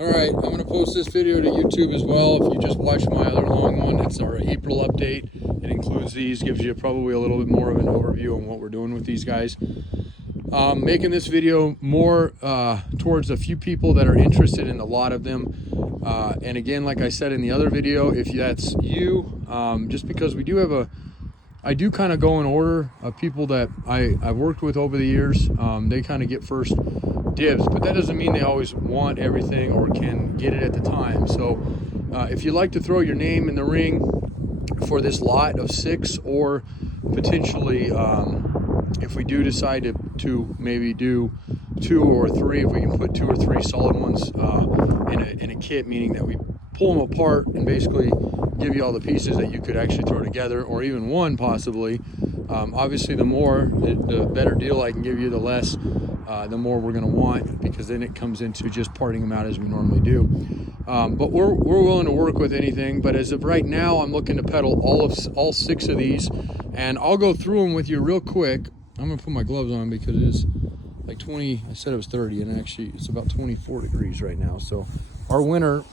All right, I'm going to post this video to YouTube as well. If you just watched my other long one, it's our April update. It includes these, gives you probably a little bit more of an overview on what we're doing with these guys. Making this video more towards a few people that are interested in a lot of them. And again, like I said in the other video, if that's you, just because we do have I do kind of go in order of people that I've worked with over the years. They kind of get first dibs, but that doesn't mean they always want everything or can get it at the time. So if you'd like to throw your name in the ring for this lot of 6, or potentially if we do decide to maybe do 2 or 3, if we can put 2 or 3 solid ones in a kit, meaning that we pull them apart and basically give you all the pieces that you could actually throw together, or even one possibly. Obviously the more, the better deal I can give you, the less, the more we're going to want, because then it comes into just parting them out as we normally do. But we're willing to work with anything. But as of right now, I'm looking to pedal all 6 of these, and I'll go through them with you real quick. I'm gonna put my gloves on because it is like 20. I said it was 30, and actually it's about 24 degrees right now. So our winter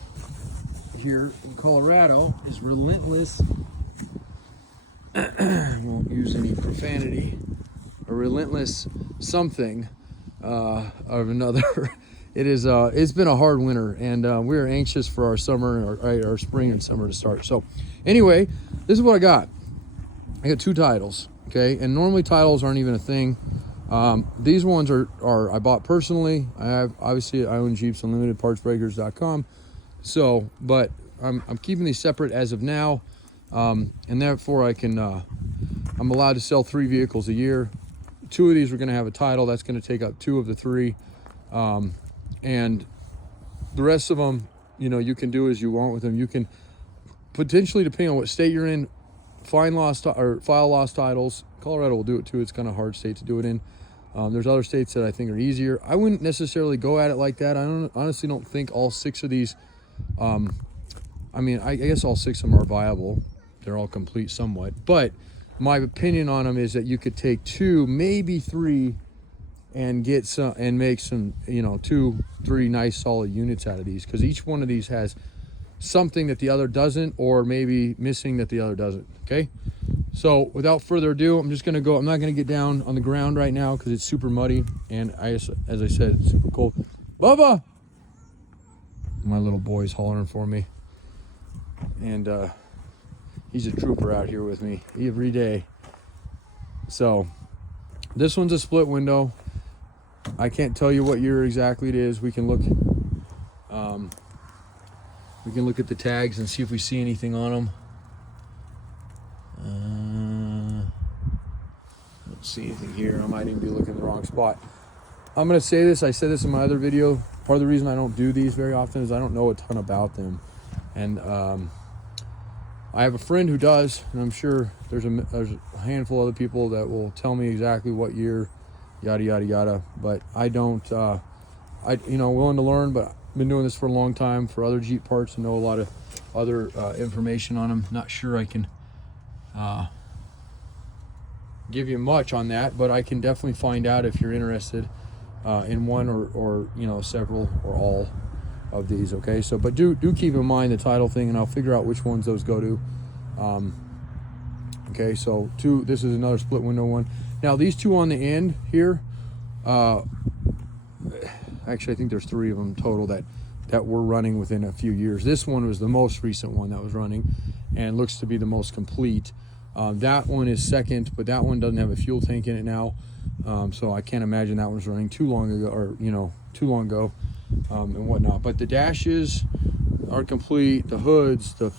here in Colorado is relentless. Won't use any profanity. A relentless something of another. It is. It's been a hard winter, and we're anxious for our summer, our spring and summer to start. So, anyway, this is what I got. I got 2 titles, okay, and normally titles aren't even a thing. These ones are I bought personally. I own Jeeps Unlimited, partsbreakers.com. So, but I'm keeping these separate as of now, and therefore I can I'm allowed to sell 3 vehicles a year. 2 of these are going to have a title. That's going to take up 2 of the 3. And the rest of them, you know, you can do as you want with them. You can potentially, depending on what state you're in, file lost titles. Colorado will do it too. It's kind of a hard state to do it in. There's other states that I think are easier. I wouldn't necessarily go at it like that. I honestly don't think all 6 of these, I mean, I guess all 6 of them are viable. They're all complete somewhat. But my opinion on them is that you could take 2, maybe 3, and get some, and make some, you know, 2, 3 nice solid units out of these, because each one of these has something that the other doesn't, or maybe missing that the other doesn't. Okay, so without further ado, I'm just gonna go. I'm not gonna get down on the ground right now because it's super muddy, and as I said, it's super cold. Bubba, my little boy's hollering for me, and he's a trooper out here with me every day. So this one's a split window. I can't tell you what year exactly it is. We can look at the tags and see if we see anything on them. Don't see anything here. I might even be looking in the wrong spot. I'm gonna say this. I said this in my other video. Part of the reason I don't do these very often is I don't know a ton about them, and I have a friend who does, and I'm sure there's a handful of other people that will tell me exactly what year, yada yada yada. But I don't. Willing to learn, but I've been doing this for a long time for other Jeep parts and know a lot of other information on them. Not sure I can give you much on that, but I can definitely find out if you're interested in one or you know, several or all of these. Okay, so but do keep in mind the title thing, and I'll figure out which ones those go to. Okay, so 2, this is another split window one. Now these 2 on the end here, actually I think there's 3 of them total that were running within a few years. This one was the most recent one that was running, and looks to be the most complete. That one is second, but that one doesn't have a fuel tank in it now, so I can't imagine that one's running too long ago, or too long ago, and whatnot. But the dashes are complete. The hoods, the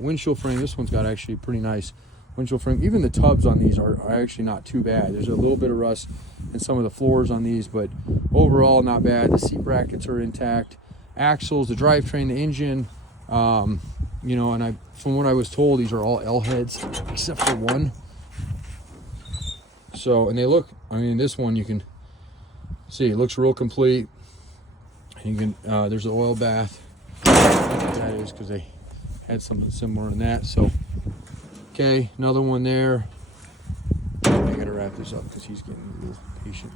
windshield frame. This one's got actually pretty nice windshield frame. Even the tubs on these are actually not too bad. There's a little bit of rust in some of the floors on these, but overall not bad. The seat brackets are intact. Axles, the drivetrain, the engine. And from what I was told, these are all L heads except for one. So, and they look, I mean, this one you can see, it looks real complete. You can, there's an oil bath. That is because they had something similar in that. So, okay, another one there. I gotta wrap this up because he's getting a little patient.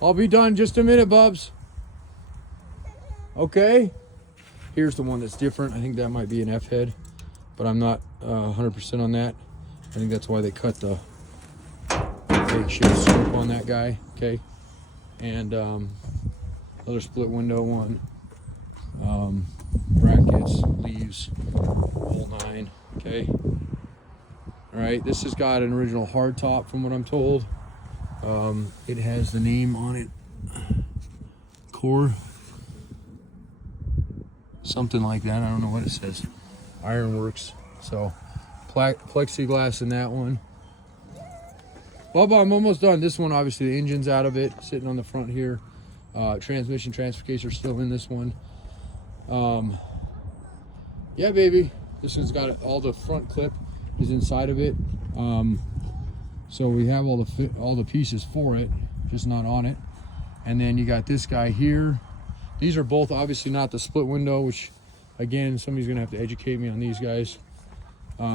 I'll be done in just a minute, Bubs. Okay. Here's the one that's different. I think that might be an F head, but I'm not 100% on that. I think that's why they cut the fake shift scope on that guy. Okay, and another split window one. Brackets, leaves, whole nine. Okay. All right. This has got an original hard top, from what I'm told. It has the name on it. Core. Something like that. I don't know what it says. Ironworks. So, plexiglass in that one. Bubba, I'm almost done. This one, obviously, the engine's out of it, sitting on the front here. Transmission, transfer case are still in this one. Yeah, baby. This one's got all the front clip is inside of it. So we have all the pieces for it, just not on it. And then you got this guy here. These are both obviously not the split window, which again, somebody's gonna have to educate me on these guys.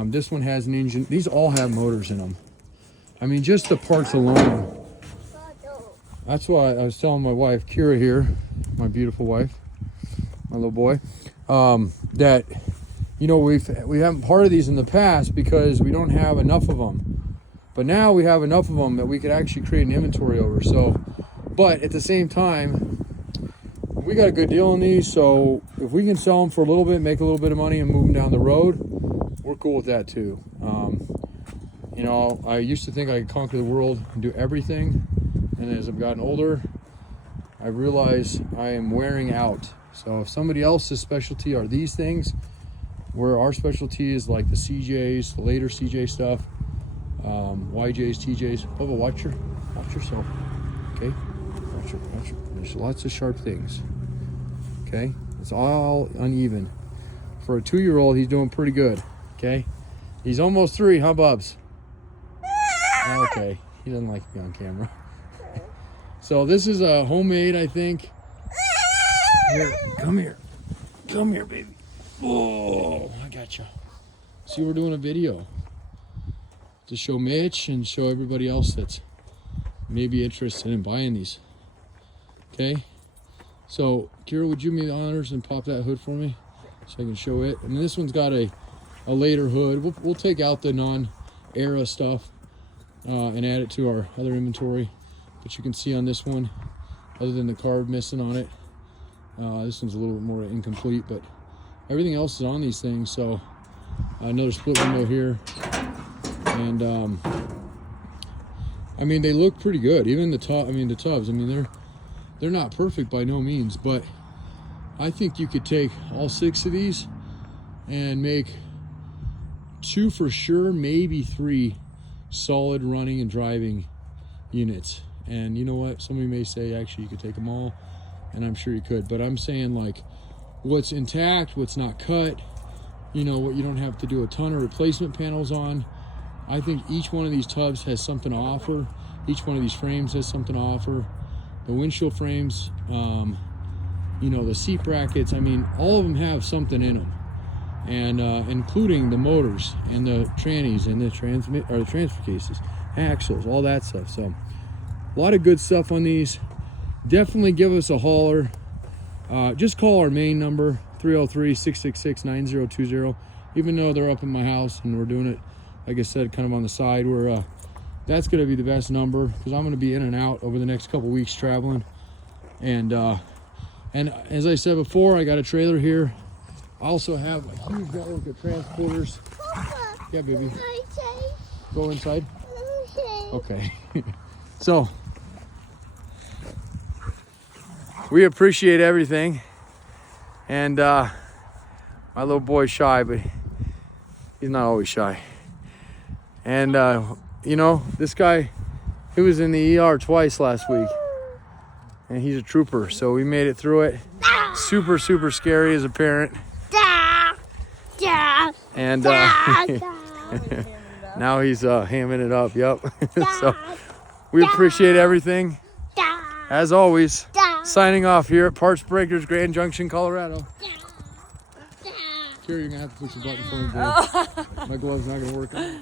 This one has an engine. These all have motors in them. I mean, just the parts alone. That's why I was telling my wife, Kira here, my beautiful wife, my little boy, that, you know, we haven't part of these in the past because we don't have enough of them. But now we have enough of them that we could actually create an inventory over. So, but at the same time, we got a good deal on these. So if we can sell them for a little bit, make a little bit of money and move them down the road, we're cool with that too. You know, I used to think I could conquer the world and do everything. And as I've gotten older, I realize I am wearing out. So if somebody else's specialty are these things, where our specialty is like the CJs, the later CJ stuff, YJs, TJs. Bubba, watch yourself. Okay, watch your. There's lots of sharp things. Okay, it's all uneven. For a 2-year-old, he's doing pretty good. Okay, he's almost 3, huh, Bubs? Okay, he doesn't like to be on camera. So this is a homemade, I think. Here, come here, baby. Oh, I got you. See, we're doing a video to show Mitch and show everybody else that's maybe interested in buying these. Okay, so Kira, would you do me the honors and pop that hood for me so I can show it? And this one's got a later hood. We'll take out the non-era stuff and add it to our other inventory. But you can see on this one, other than the carb missing on it, this one's a little bit more incomplete, but everything else is on these things. So another split window here, and I mean, they look pretty good. Even the top, I mean, the tubs, I mean, they're not perfect by no means, but I think you could take all 6 of these and make 2 for sure, maybe 3 solid running and driving units. And you know what? Somebody may say, actually, you could take them all, and I'm sure you could. But I'm saying, like, what's intact, what's not cut, you know, what you don't have to do a ton of replacement panels on. I think each one of these tubs has something to offer. Each one of these frames has something to offer. The windshield frames, you know, the seat brackets, I mean, all of them have something in them. And including the motors and the trannies and the transfer cases, axles, all that stuff. So a lot of good stuff on these. Definitely give us a holler. Just call our main number, 303-666-9020. Even though they're up in my house and we're doing it, like I said, kind of on the side, where that's going to be the best number, because I'm going to be in and out over the next couple weeks traveling. And as I said before, I got a trailer here. I also have a huge network of transporters. Papa, Yeah, baby. can I say? Go inside. Okay. Okay. So we appreciate everything. And my little boy's shy, but he's not always shy. And you know, this guy, he was in the ER twice last week. And he's a trooper, so we made it through it. Super, super scary as a parent. And now he's hamming it up. Yep. So we appreciate everything. As always, signing off here at Parts Breakers, Grand Junction, Colorado. Kira, you're gonna have to push the button for me, babe. My glove's not gonna work on it.